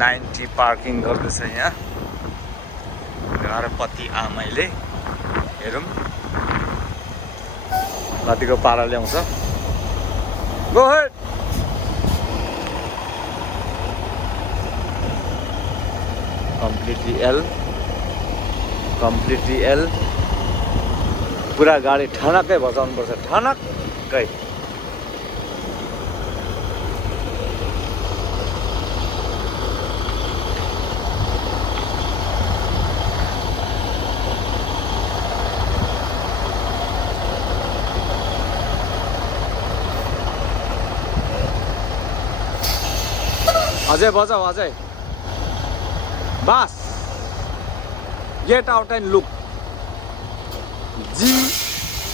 90 parking गर्दैछ यहाँ घरपति आमैले। हेरौँ कतिको पारा ल्याउँछ। गो हेड। कम्प्लिटली एल पुरा गाडी ठनक्कै बजाउनुपर्छ, ठनक्कै। अझै बजाऊ, अझै बस। Get out and look.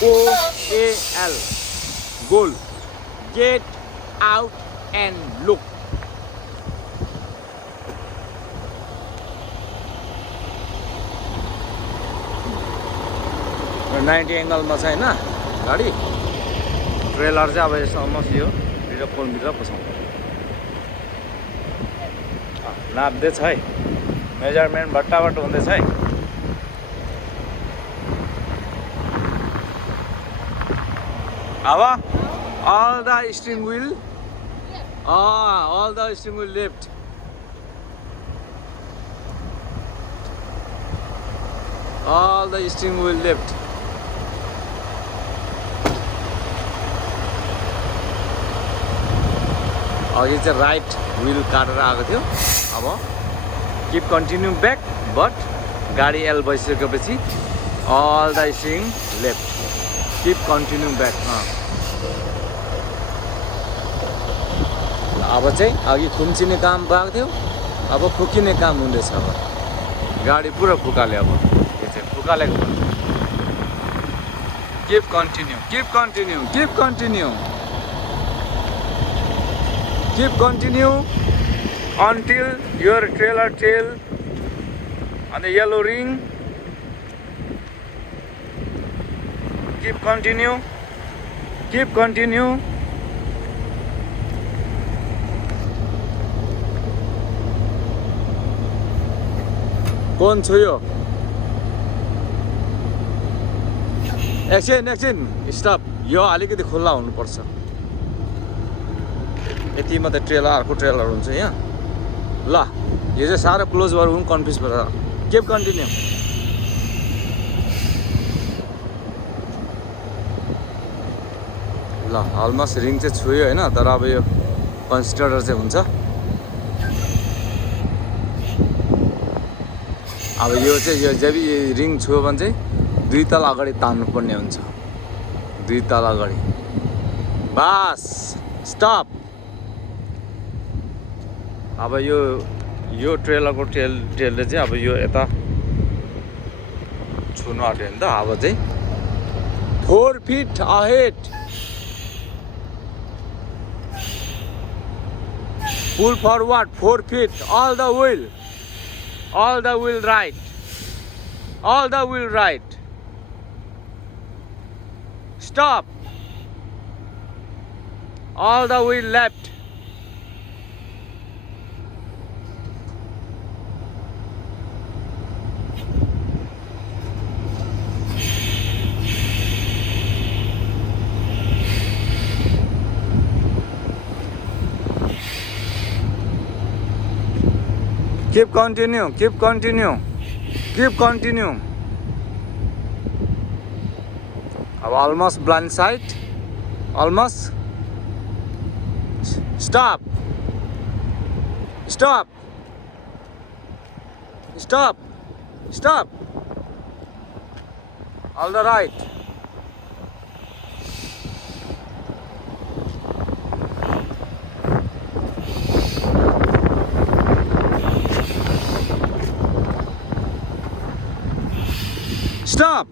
GOAL goal. Get out and look. Ninety एङ्गलमा छ होइन गाडी। ट्रेलर चाहिँ अब यसम्म यो भित्र पोलभित्र पसाउँ। नाप्दैछ है, मेजरमेन्ट भट्टाभट हुँदैछ है। अब all the steering wheel left. All the steering wheel left. अघि चाहिँ राइट व्हील काटेर आएको थियो। अब किप कन्टिन्यू ब्याक, बट गाडी एल भइसकेपछि all the steering left. Keep continue back. अब चाहिँ अघि खुम्चिने काम भएको थियो, अब फुकिने काम हुँदैछ। अब गाडी पुरा फुकाले। अब यो चाहिँ फुकालेको भयो। Keep continue, keep continue, keep continue, keep continue until your trailer tail on the yellow ring. Keep continue, keep continue. कौन छोयो? एकछिन स्टप। यो अलिकति खुल्ला हुनुपर्छ। यति मात्रै ट्रेलर, अर्को ट्रेलर हुन्छ यहाँ। ल यो चाहिँ साह्रो क्लोज भएर पनि कन्फ्युज भएर। Keep continue. ल अलमोस्ट रिङ चाहिँ छुयो होइन, तर अब यो कन्सिडर चाहिँ हुन्छ। अब यो चाहिँ यो जब रिङ छुयो भने चाहिँ 2 तल अगाडि तान्नुपर्ने हुन्छ। 2 तल अगाडि। बस स्टप। अब यो ट्रेलरको टेलले चाहिँ अब यो यता छुनु आँट्यो नि त। अब चाहिँ 4 feet ahead. Pull forward 4 feet. All the wheel right. All the wheel right. Stop. All the wheel left. Keep continue, keep continue, keep continue. अब almost blind side, almost. Stop, stop, stop, stop. All the right. स्टप।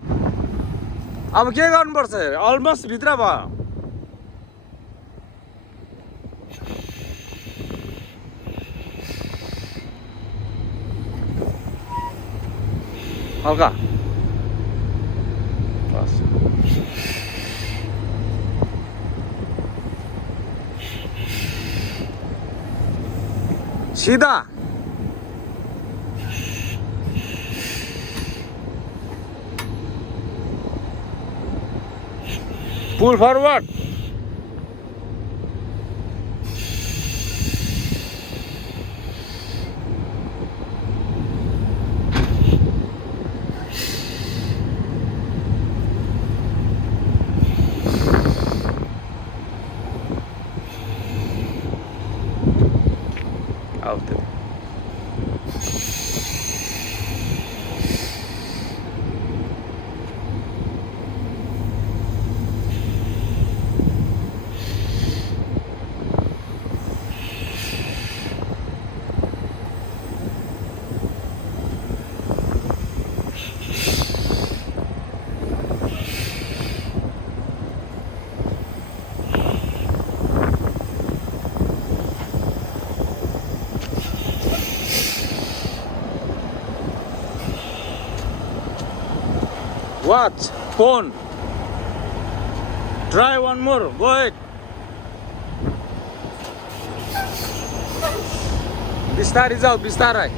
अब के गर्नुपर्छ? Almost भित्र भयो। हल्का बस। सीधा Pull forward. Out there. Watch, phone. Try one more. Go ahead. बिस्तारै जाऊ बिस्तारै